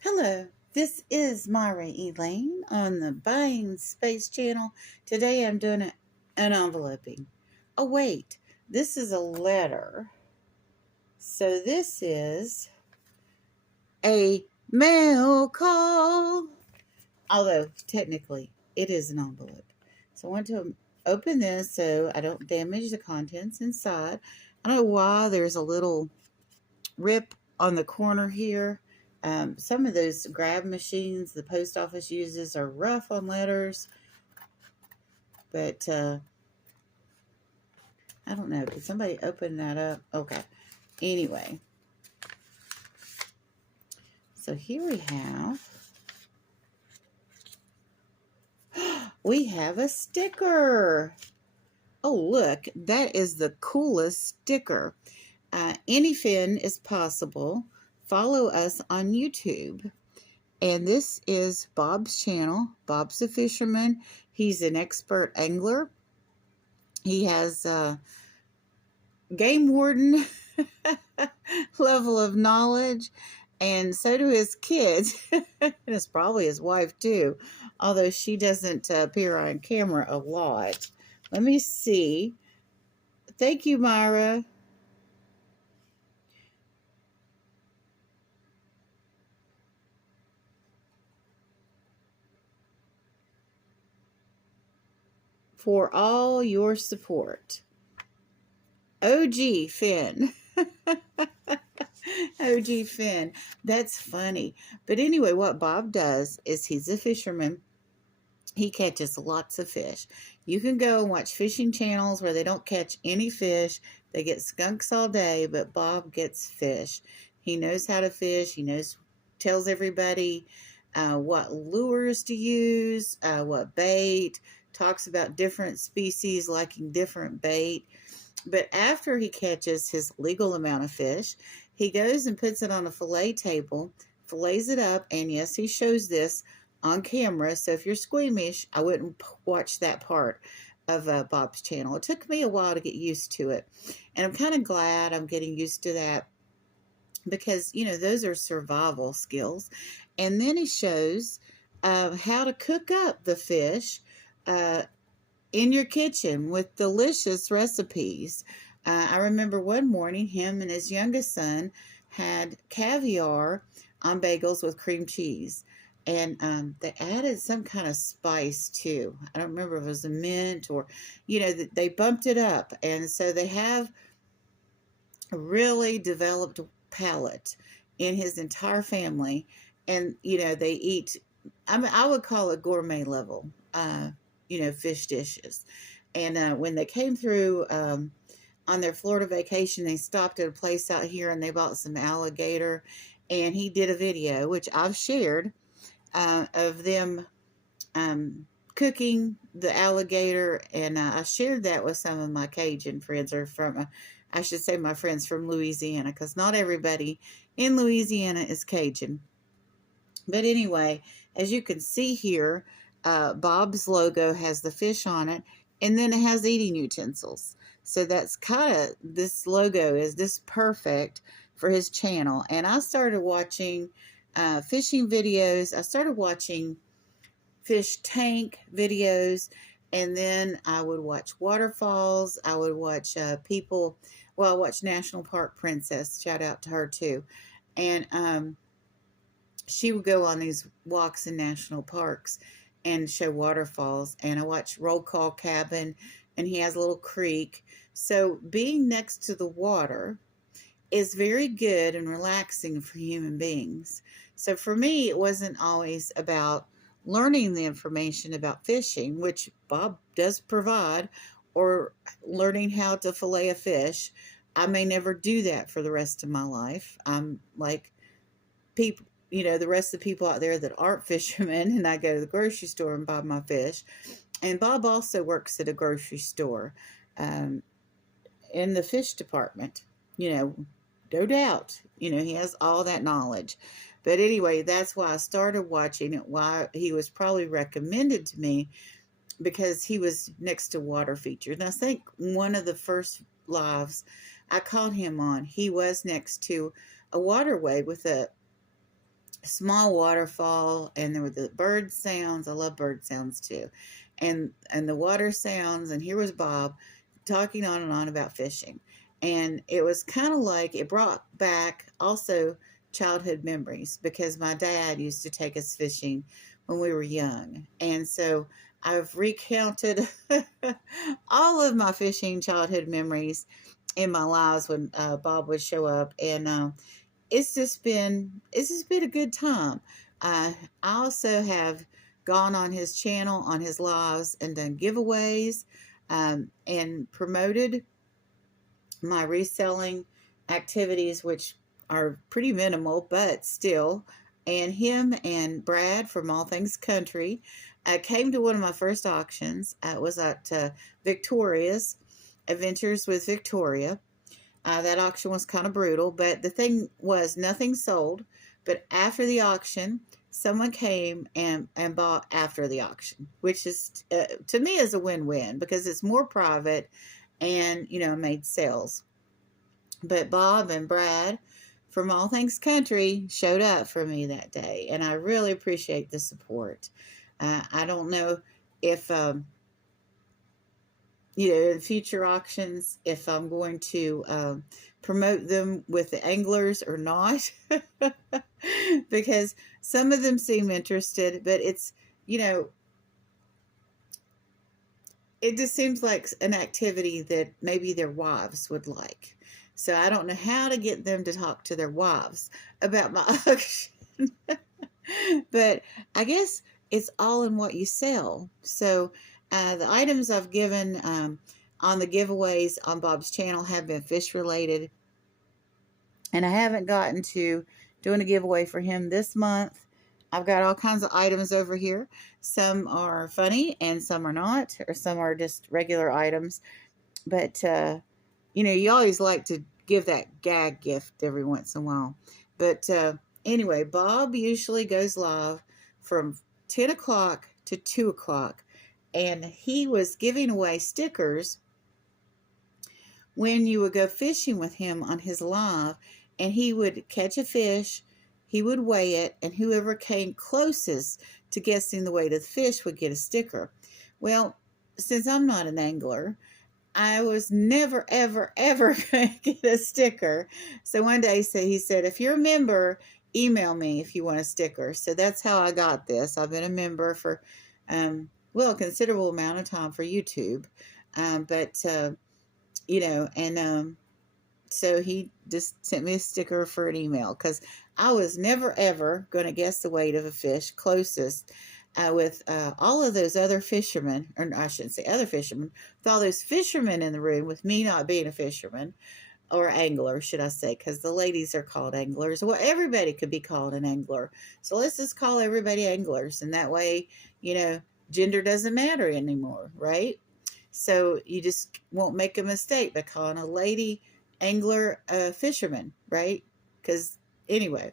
Hello, this is Myra Elaine on the Buying Space channel. Today I'm doing an enveloping. Oh, wait, this is a letter. So this is a mail call, although technically it is an envelope. So I want to open this so I don't damage the contents inside. I don't know why there's a little rip on the corner here. Some of those grab machines the post office uses are rough on letters, but I don't know. Could somebody open that up? Okay. Anyway, so here we have a sticker. Oh, look, that is the coolest sticker. Anything is possible. Follow us on YouTube. And this is Bob's channel. Bob's a fisherman. He's an expert angler. He has a game warden level of knowledge, and so do his kids. And it's probably his wife too, although she doesn't appear on camera a lot. Let me see. Thank you, Myra. For all your support. OG Finn. OG Finn. That's funny. But anyway, what Bob does is he's a fisherman. He catches lots of fish. You can go and watch fishing channels where they don't catch any fish. They get skunks all day, but Bob gets fish. He knows how to fish. Tells everybody what lures to use, what bait, talks about different species liking different bait. But after he catches his legal amount of fish, he goes and puts it on a fillet table, fillets it up, and yes, he shows this on camera. So if you're squeamish, I wouldn't watch that part of Bob's channel. It took me a while to get used to it. And I'm kind of glad I'm getting used to that because, those are survival skills. And then he shows how to cook up the fish in your kitchen with delicious recipes. I remember one morning him and his youngest son had caviar on bagels with cream cheese. And they added some kind of spice too. I don't remember if it was a mint or, they bumped it up. And so they have a really developed palate in his entire family. And, they eat, I would call it gourmet level, fish dishes. And when they came through on their Florida vacation, they stopped at a place out here and they bought some alligator. And he did a video, which I've shared, of them cooking the alligator. And I shared that with some of my Cajun friends, or I should say my friends from Louisiana, because not everybody in Louisiana is Cajun. But anyway, as you can see here, Bob's logo has the fish on it, and then it has eating utensils. So that's this logo is this perfect for his channel. And I started watching fishing videos. I started watching fish tank videos, and then I would watch waterfalls. I would watch I watch National Park Princess. Shout out to her too. And she would go on these walks in national parks and show waterfalls. And I watched Roll Call Cabin, and he has a little creek. So being next to the water is very good and relaxing for human beings. So for me, it wasn't always about learning the information about fishing, which Bob does provide, or learning how to fillet a fish. I may never do that for the rest of my life. I'm like people, the rest of the people out there that aren't fishermen, and I go to the grocery store and buy my fish. And Bob also works at a grocery store in the fish department, no doubt. He has all that knowledge. But anyway, that's why I started watching it, why he was probably recommended to me, because he was next to water features. And I think one of the first lives I caught him on, he was next to a waterway with a small waterfall, and there were the bird sounds. I love bird sounds too, and the water sounds. And here was Bob talking on and on about fishing, and it was kind of like it brought back also childhood memories, because my dad used to take us fishing when we were young, and so I've recounted all of my fishing childhood memories in my lives when Bob would show up, and it's just been a good time. I also have gone on his channel, on his lives, and done giveaways, and promoted my reselling activities, which are pretty minimal, but still. And him and Brad from All Things Country came to one of my first auctions. It was at Victoria's Adventures with Victoria. That auction was kind of brutal, but the thing was nothing sold. But after the auction, someone came and bought after the auction, which is, to me, is a win-win, because it's more private and, made sales. But Bob and Brad from All Things Country showed up for me that day, and I really appreciate the support. I don't know if in future auctions, if I'm going to promote them with the anglers or not, because some of them seem interested, but it's, it just seems like an activity that maybe their wives would like. So I don't know how to get them to talk to their wives about my auction. But I guess it's all in what you sell. So the items I've given on the giveaways on Bob's channel have been fish related. And I haven't gotten to doing a giveaway for him this month. I've got all kinds of items over here. Some are funny and some are not, or some are just regular items. But, you always like to give that gag gift every once in a while. But anyway, Bob usually goes live from 10 o'clock to 2 o'clock. And he was giving away stickers when you would go fishing with him on his live, and he would catch a fish, he would weigh it, and whoever came closest to guessing the weight of the fish would get a sticker. Well, since I'm not an angler, I was never, ever, ever going to get a sticker. So one day he said, if you're a member, email me if you want a sticker. So that's how I got this. I've been a member for, a considerable amount of time for YouTube. So he just sent me a sticker for an email, because I was never, ever going to guess the weight of a fish closest with all of those other fishermen, or I shouldn't say other fishermen, with all those fishermen in the room, with me not being a fisherman, or angler, should I say, because the ladies are called anglers. Well, everybody could be called an angler. So let's just call everybody anglers, and that way, gender doesn't matter anymore, right? So you just won't make a mistake by calling a lady angler a fisherman, right? Because anyway,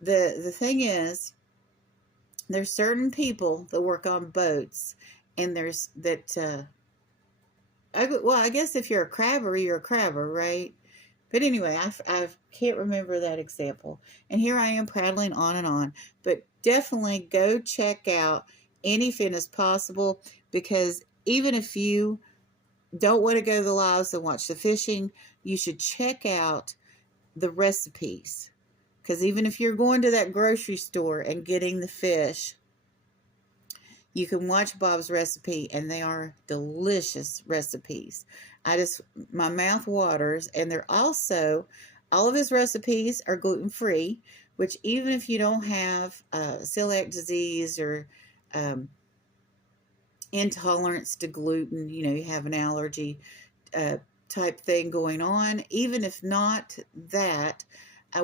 the thing is, there's certain people that work on boats, and there's that. I guess if you're a crabber, you're a crabber, right? But anyway, I can't remember that example. And here I am prattling on and on. But definitely go check out Any Fitness Possible, because even if you don't want to go to the lives and watch the fishing, you should check out the recipes. Because even if you're going to that grocery store and getting the fish, you can watch Bob's recipe, and they are delicious recipes. My mouth waters, and they're also, all of his recipes are gluten-free, which even if you don't have celiac disease or intolerance to gluten, you have an allergy type thing going on, even if not that,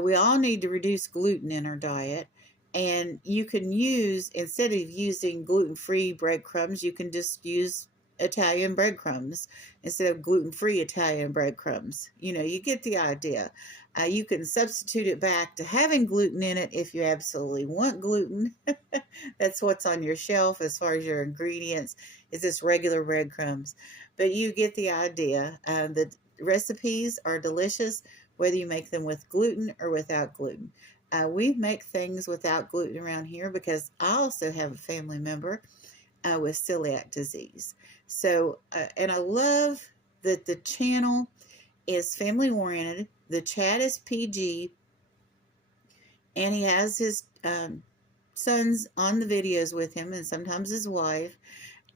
we all need to reduce gluten in our diet. And you can use, instead of using gluten-free breadcrumbs, you can just use Italian breadcrumbs instead of gluten-free Italian breadcrumbs. You get the idea. You can substitute it back to having gluten in it if you absolutely want gluten. That's what's on your shelf as far as your ingredients, is just regular breadcrumbs. But you get the idea. The recipes are delicious, whether you make them with gluten or without gluten. We make things without gluten around here because I also have a family member with celiac disease. So, and I love that the channel is family oriented. The chat is PG, and he has his sons on the videos with him, and sometimes his wife.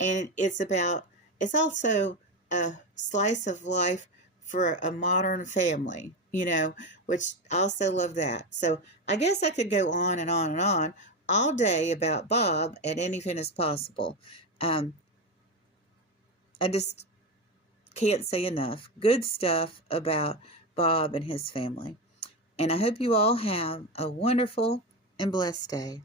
And it's also a slice of life for a modern family, which I also love that. So I guess I could go on and on and on all day about Bob at anything is possible. Um, I just can't say enough good stuff about Bob and his family. And I hope you all have a wonderful and blessed day.